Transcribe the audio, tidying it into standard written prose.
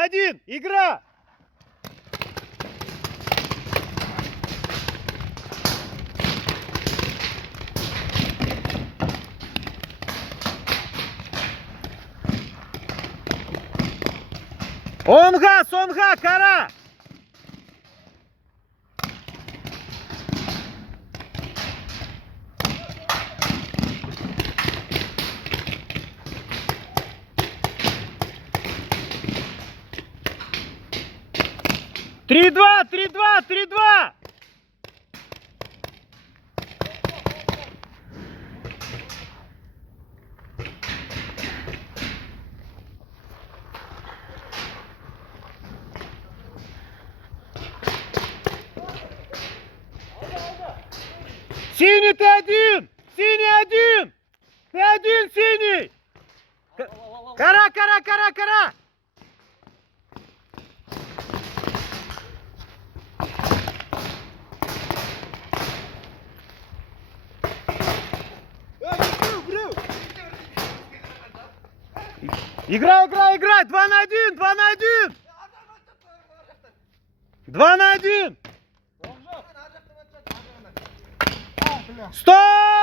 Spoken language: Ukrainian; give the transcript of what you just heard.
1, игра! Онга, кара! Три-два! Синий, ты один! Синий один! Ты один, синий! Кара! Играй! 2 на 1! 2 на 1! Стоп!